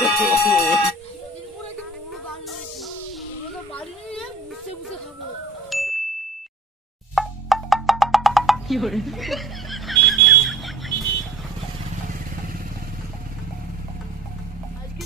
আজকে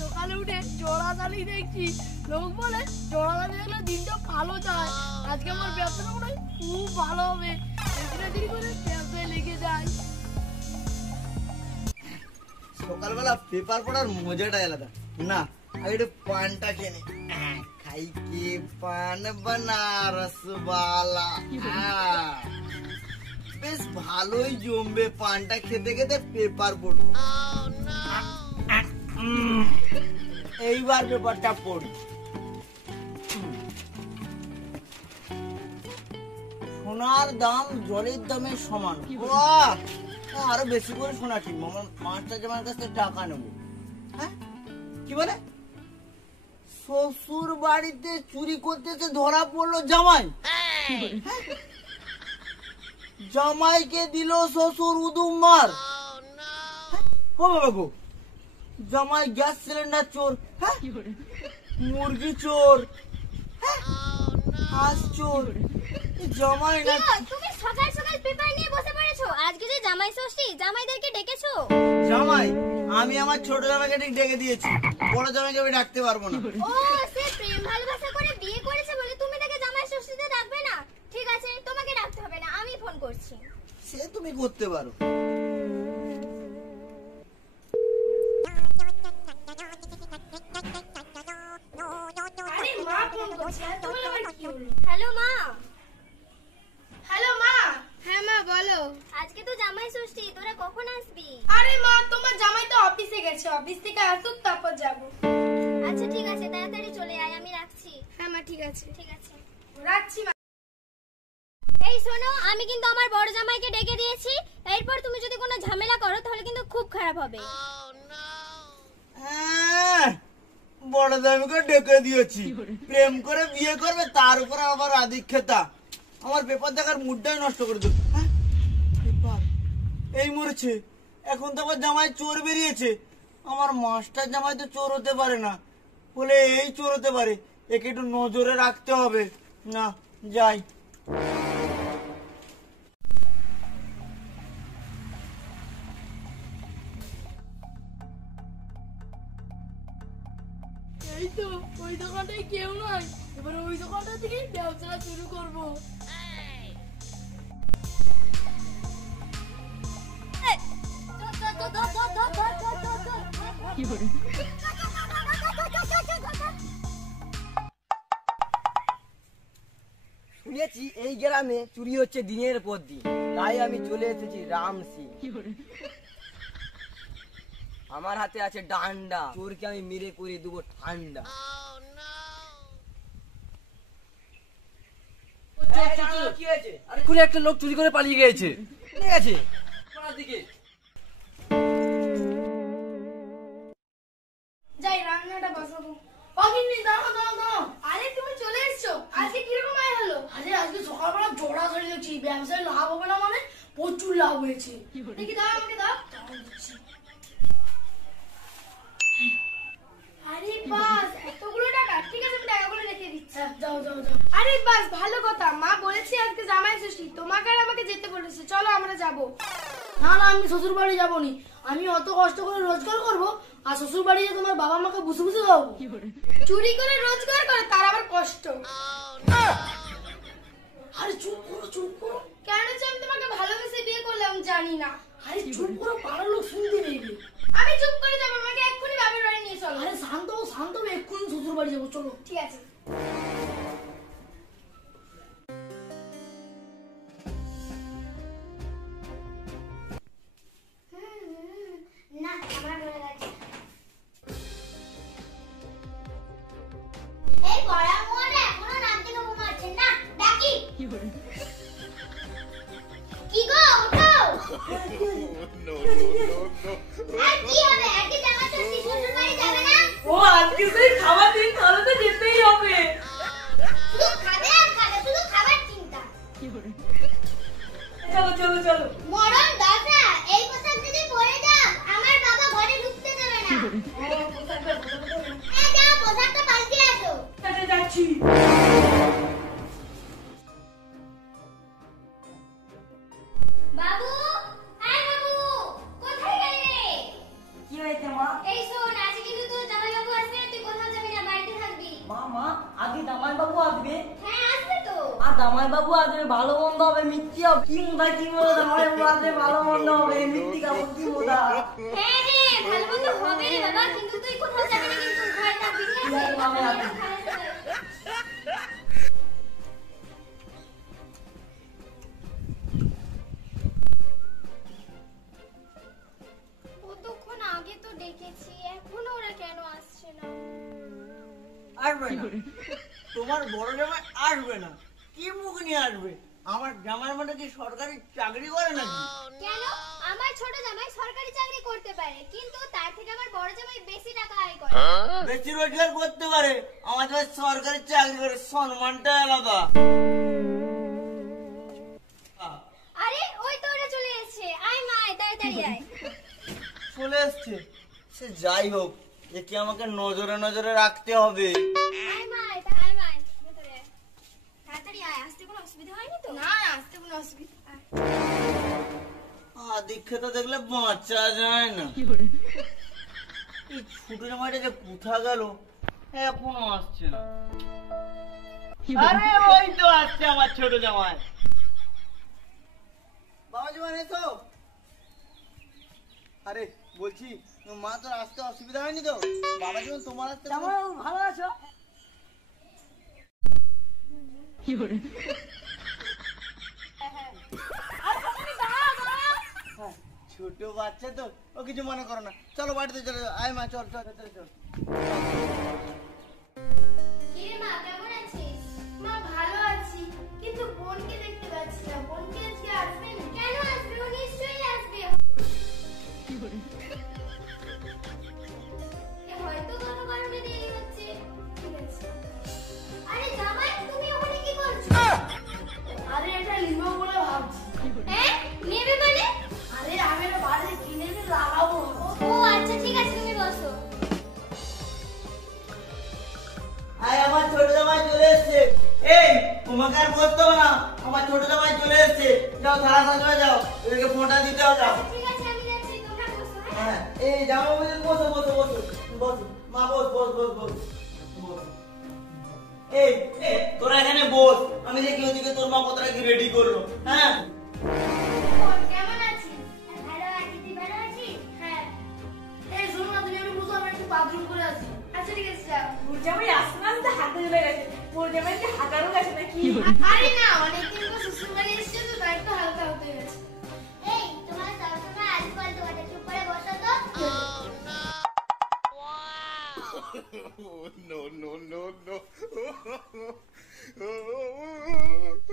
সকালে উঠে জোড়া দাঁড়ি দেখছি, লোক বলে জোড়া দাঁড়ি দেখলে দিনটা ভালো যায়। আজকে আমার ব্যবসাটা মনে হয় খুব ভালো হবে, দেরি করে ব্যবসায় লেগে যায়। সকালবেলা পেপার পড়ার মজাটাই আলাদা না। আমি একটু পানটা খেয়ে খাই, কে পান বানারস বালা, বেশ ভালোই জমবে পানটা খেতে খেতে পেপার পড়বো। এইবার পেপারটা পড়ি। সোনার দাম জলের দামের সমান। আরো বেশি করে শোনা ঠিক, মাস্টার জামার কাছ থেকে টাকা নেবো। হ্যাঁ কি বলে? শ্বশুর বাড়িতে চুরি করতেছে ধরা পড়লো জামাই। জামাইকে দিল শ্বশুর উদুম মার। বাবু জামাই গ্যাস সিলিন্ডার চোর, মুরগি চোর, হাঁস চোর, জামাই না। তুমি সকাল সকাল পেপার নিয়ে বসে পড়েছো। আজকে যে জামাই ষষ্ঠী, জামাইদেরকে ডেকেছো? জামাই আমি আমার ছোট জামাইকে ডেকে দিয়েছি, বড় জামাইকে আমি ডাকতে পারবো না। ও সে প্রেম ভালোবাসা করে বিয়ে করেছে বলে তুমি তাকে জামাই ষষ্ঠীতে ডাকবে না? ঠিক আছে, তোমাকে ডাকতে হবে না, আমি ফোন করছি। সে তুমি করতে পারো। হ্যালো মা। হ্যালো মা। হ্যাঁ মা বলো। আজকে তো জামাই ষষ্ঠী, তোরা কখন আসবি? আরে মা তোমার জামাই তো অফিসে গেছে, অফিস থেকে আসুক তারপর যাবো। আচ্ছা ঠিক আছে, তাড়াতাড়ি চলে আয়, আমি রাখছি। হ্যাঁ মা ঠিক আছে। ঠিক আছে রাখছি মা। এই শোনো, আমি কিন্তু আমার বড় জামাইকে ডেকে দিয়েছি। এরপর তুমি যদি কোনো ঝামেলা করো তাহলে কিন্তু খুব খারাপ হবে। বড় জামাইকে ডেকে দিয়েছি, প্রেম করে বিয়ে করবে, তার উপরে আবার আদিক্ষেতা। আমার পেপার দেখার মুডটাই নষ্ট করে দেবে। পেপার এই মরেছে, এখন তো আবার জামাই চোর বেরিয়েছে। আমার মাস্টার জামাই তো চোর হতে পারে না, বলে এই চোর হতে পারে। একে একটু নজরে রাখতে হবে। না যাই। এই তো ওই দোকানটায় কেউ নাই, এবার ওই দোকানটা থেকে ব্যবসা শুরু করবো। শুনেছি এই গ্রামে চুরি হচ্ছে দিনের পর দিন, তাই আমি চলে এসেছি রামসি। আমার হাতে আছে ডান্ডা, চোরকে আমি মেরে করে দেবো ঠান্ডা। কি হয়েছে? আরে খুলে একটা লোক চুরি করে পালিয়ে গেছে। ঠিক আছে দিকে যাই রান্নাটা বসাবো। অগিন্নি দাঁড়াও দাঁড়াও দাঁড়াও। আরে তুমি চলে এসছো, আজকে কিরকম আয় হলো? আরে আজকে সকালবেলা জোড়া ধরে দেখছি, ব্যবসায় লাভ হবে না মানে প্রচুর লাভ হয়েছে। দেখি দাও, আমাকে দাও। আরে বাস এতগুলো টাকা, ঠিক আছে আমি টাকাগুলো রেখে দিচ্ছি। যাও যাও যাও। আরে বাস ভালো কথা, মা বলেছি আজকে জামাই ষষ্ঠী, তোমাকে আর আমাকে যেতে বলেছে, চলো আমরা যাবো। না না আমি শ্বশুর বাড়ি যাবো নি, আমি অত কষ্ট করে রোজগার করবো আর শ্বশুর বাড়ি তোমার বাবা মাকে বুঝে বুঝে খাবো। চুরি করে রোজগার করে তার আবার কষ্ট। আরে চুপ করো চুপ করো। কেন যে আমি তোমাকে ভালোবেসে বিয়ে করলাম জানি না। আরে চুপ করো, পাড়ার লোক শুনতে নেবে। আমি চুপ করে যাবো, আমাকে এক্ষুনি বাবার বাড়ি নিয়ে চলো। আরে শান্ত হও শান্ত হও, এক্ষুনি শ্বশুর বাড়ি যাবো, চলো। ঠিক আছে। না আমার ভালো লাগছে। এই বড়া মোড়ে এখনো রাত থেকে ঘুমাচ্ছেন না, ডাকি কি গো উঠো। আর কি হবে, আজকে জামা ষষ্ঠী, শ্বশুর বাড়ি যাবে না? ও আজকে সেই খাবার দিন, তাহলে তো যেতেই হবে। শুধু খাবে আর খাবে, শুধু খাবার চিন্তা। চলো চলো চলো। মরণ দশা, এই পোশাক যদি পরে যাও আমার বাবা ঘরে ঢুকতে দেবে না। যাচ্ছি। বাবু, হ্যাঁ বাবু, কোথায় গেলে? কি হয়েছে মা? এই শোন, আজ কিন্তু তোর জামাইবাবু আসবে, তুই কোথাও যাবি না, বাড়িতে থাকবি। মা আগে জামাই বাবু আসবে? হ্যাঁ আসবে তো। আর জামাই বাবু আসবে, ভালো মন্দ হবে, মিথ্যি হবে, কি মোদা জামাই বাবু আসবে, ভালো মন্দ হবে, মিথ্যি খাবো কি মোদা? হ্যাঁ ভালো মন্দ হবে রে বাবা, কিন্তু তুই কোথাও যাবি না, কিন্তু ঘরে থাকবি, ঠিক আছে? আমি আসি। কতক্ষণ আগে তো ডেকেছি, এখনো ওরা কেন আসছে না? আসবে না, তোমার বড় জামাই আসবে না। কি মুখ নিয়ে আসবে? আমার জামাই মানে কি সরকারি চাকরি করে নাকি? কেন? আমার ছোট জামাই সরকারি চাকরি করতে পারে, কিন্তু তার থেকে আমার বড় জামাই বেশি টাকা আয় করে। বেশি রোজগার করতে পারে, আমার জামাই সরকারি চাকরি করে, সম্মানটা আলাদা। আরে ওই তো ওরা চলে এসেছে, আয় মা আয়, তাড়াতাড়ি আয়। চলে এসছে, সে যাই হোক, একে আমাকে নজরে নজরে রাখতে হবে। আয় মা আয়, আয় মা আয়, ভেতরে আয়। তাড়াতাড়ি আয়, আসতে কোনো অসুবিধা হয়নি তো? না আসতে কোনো অসুবিধা নেই। দীক্ষা তো দেখলে বাঁচা যায় না। এই ছোট জামাইটা যে কোথা গেল, এখনো আসছে না। আরে ওই তো আসছে আমার ছোট জামাই। বাবা জীবন এসো। আরে বলছি, মা তোর আসতে অসুবিধা হয়নি তো? বাবা জীবন তোমার আসতে জামাই বাবু ভালো আছো? হ্যাঁ, ছোট বাচ্চা তো, ও কিছু মনে করো না। চলো বাড়িতে চলে যাও। আয় মা, চল চল চল চল। কি রে মা, কেমন আছিস? মা ভালো আছি, কিন্তু বোনকে দেখতে পাচ্ছি না। বোনকে আজকে আসবে না। কেন আসবে? ও নিশ্চয়ই আসবে। এ হয়তো কোনো কারণে দেরি হচ্ছে। ঠিক আছে। আরে জামাই, তুমি ওখানে কি করছো? আরে এটা নিবো বলে ভাবছি। হ্যাঁ নেবে মানে? আরে আমি এটা বাড়িতে কিনে এনে লাগাবো। ও আচ্ছা ঠিক আছে, তুমি বসো। আয়, আমার ছোট জামাই চলে এসেছে। এই তোমাকে আর বলতে হবে না, আমার ছোট জামাই চলে এসেছে। যাও থালা সাজবে, যাও এদেরকে ফোঁটা দিতে হবে। যাও। ঠিক আছে আমি যাচ্ছি, তোমরা বসো। হ্যাঁ হ্যাঁ, এই জামা বসে বসো বসো বসো বসো। মা বস বস বস বস বস। এই তোরা এখানে বস, আমি দেখি ওদিকে তোর মা কতটা কি রেডি করলো। হ্যাঁ বোন, কেমন আছিস? ভালো আছি, তুই ভালো আছিস? হ্যাঁ। এই শোনো না, তুমি আমি বসো, আমি একটু বাথরুম করে আসি। আচ্ছা ঠিক আছে, যাও। জামাই আসতে না আসতে হাতে চলে গেছে। ওর জামাই কি হাঁটারও গেছে নাকি? আরে না, অনেকদিন পর শ্বশুর বাড়ি এসেছে তো, তাই একটু হালকা হতে গেছে। এই তোমার সবসময় আলু ফালতু কথা, চুপ করে বসো তো। No, no, no, no. No, no, no, no.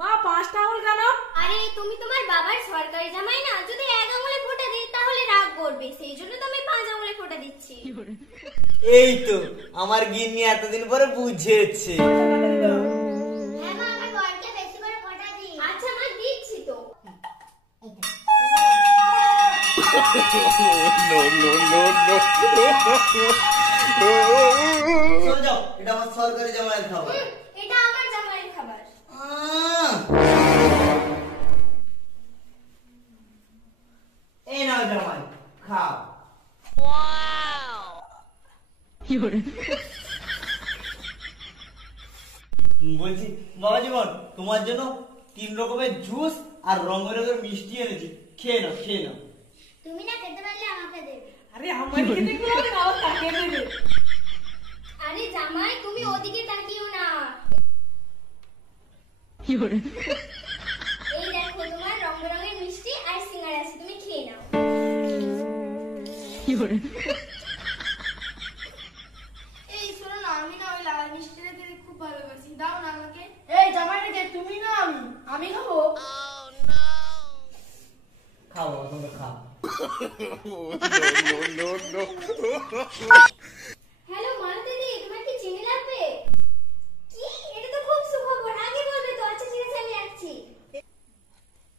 মা 5টা আঙুল কেন? আরে তুমি তোমার বাবার সরকারি জামাই না, যদি এক আঙুলে ফোঁটা দিই তাহলে রাগ করবে, সেই জন্য তো আমি 5 আঙুলে ফোঁটা দিচ্ছি। এই তো আমার গিন্নি এতদিন পরে বুঝেছে। হ্যাঁ মা, আমার বরকে বেশি করে ফোঁটা দিই। আচ্ছা মা, দিচ্ছি তো। No, no, no, no. চলে যাও, এটা আমার সরকারি জামাইয়ের খাবার। এটা আমার জামাইয়ের খাবার। এই নাও জামাই, খাও। বলছি বাবা জীবন, তোমার জন্য 3 রকমের জুস আর রং বেরঙের মিষ্টি এনেছি, খেয়ে নাও খেয়ে নাও। তুমি না খেতে পারলে আমাকে দেবে। আরে আমার খেতে কি হবে না, ও তাকে দেবে। আরে জামাই, তুমি ওদিকে তাকিও না। এই দেখো তোমার রং বেরঙের মিষ্টি আর সিঙ্গারা আছে, তুমি খেয়ে নাও। এই শোনো না, আমি না ওই লাল মিষ্টিটা খেতে খুব ভালোবাসি। আমি খাবো। খাও বাবা, তোমরা খাও। হ্যালো মালতী দি, তোমার কি চিনি লাগবে? কি, এটা তো খুব সুখবর, আগে বলবে তো। আচ্ছা ঠিক আছে, আমি আসছি।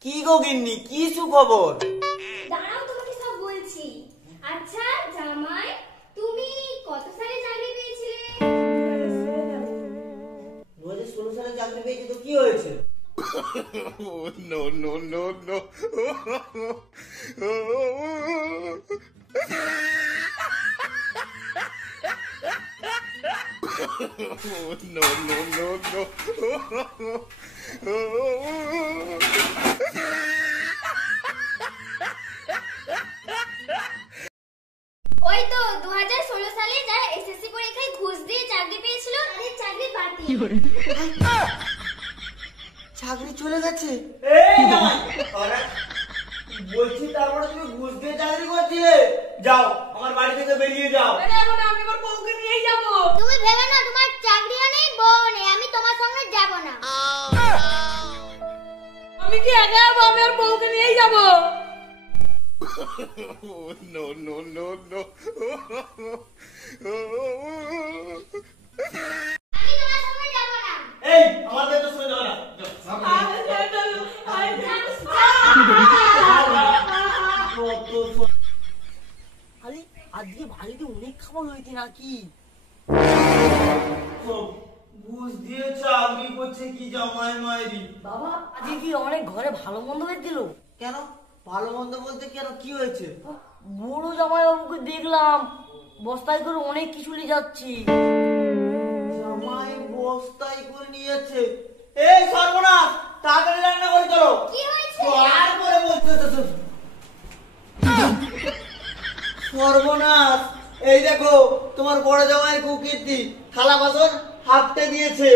কি গো গিন্নি, কি সুখবর? দাঁড়াও, তোমাকে সব বলছি। আচ্ছা জামাই, তুমি কত সালে চাকরি পেয়েছিলে? 2016 সালে চাকরি পেয়েছি, তো কি হয়েছে? No, no, no, no. No, no, no, no. ওই তো 2016 সালে যারা এসএসসি পরীক্ষায় ঘুষ দিয়ে চাকরি পেয়েছিল তাদের চাকরি বাতিল। চাকরি চলে গেছে? এই জামাই, বলছি তারপরে তুমি ঘুষ দিয়ে চাকরি করছিলে? যাও, আমার বাড়ি থেকে বেরিয়ে যাও। আরে এখন আমি আমার বউকে নিয়েই যাবো। তুমি ভেবে না তোমার চাকরিও নেই, বউ নেই, আমি তোমার সঙ্গে যাব না। আমি কি একা যাবো? আমি আর বউকে নিয়েই যাবো। No, no, no, no. আমি তোমার সঙ্গে যাব না। এই, আমার কথা শুনে যাও না। আরে আজকে বাড়িতে অনেক খাবার হয়েছে নাকি? ঘুষ দিয়ে চাকরি করছে কি জামাই মায়েরি? বাবা আজকে কি অনেক ঘরে ভালো মন্দ হয়েছিল? কেন ভালো মন্দ বলতে কেন, কি হয়েছে? বড় জামাই বাবুকে দেখলাম বস্তায় করে অনেক কিছু নিয়ে যাচ্ছি। জামাই বস্তায় করে নিয়েছে? এই সর্বনাশ, তাড়াতাড়ি রান্না করে চলো। কি হয়েছে? আর পরে বলতে তো সর্বনাশ, এই দেখো তোমার বড় জামাইয়ের কুকীর্তি, থালা বাসন হাঁকতে দিয়েছে।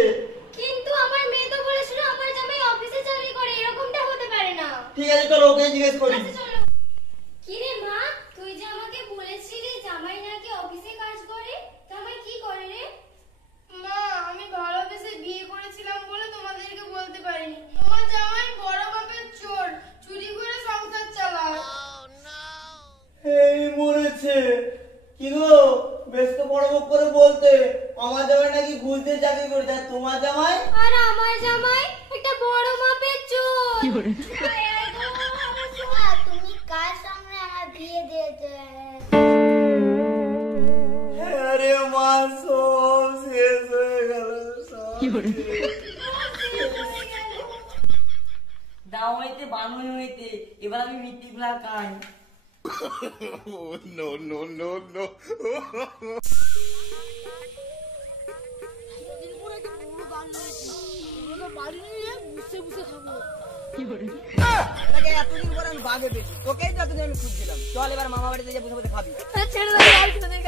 কিন্তু আমার মেয়ে তো বলেছিল আমার জামাই অফিসে চাকরি করে, এরকমটা হতে পারে না। ঠিক আছে, চলো ওকে জিজ্ঞেস করি। আচ্ছা চলো। কি রে মা, তুই যে আমাকে বলেছিলি জামাই নাকি অফিসে কাজ করে, জামাই কি করে রে? মা, আমি ভালোবেসে বিয়ে করেছিলাম বলে তোমাদেরকে বলতে পারিনি। তোমার জামাই বড় বাপের চোর, চুরি করে সংসার চালায়। এই মরেছে কি গো, বেশ তো বড় মুখ করে বলতে। আমার জামাই নাকি ঘুষ দিয়ে চাকরি করেছে, আর তোমার জামাই? আর আমার জামাই একটা বড় মাপের চোর। তুমি কার সঙ্গে আমার বিয়ে দিয়েছে? আরে মা, সব শেষ হয়ে গেল, সব দাও হইতে বানু হইতে, এবার আমি মিট্টি গুলা খাই। No, no, no, no. এটাকে এতদিন পরে আমি বাগে পেয়েছি, তোকেই তো এতদিন আমি খুঁজছিলাম। চল এবার মামা বাড়িতে যে বসে বসে খাবি। ছেড়ে দাও, আর কিছু নেই,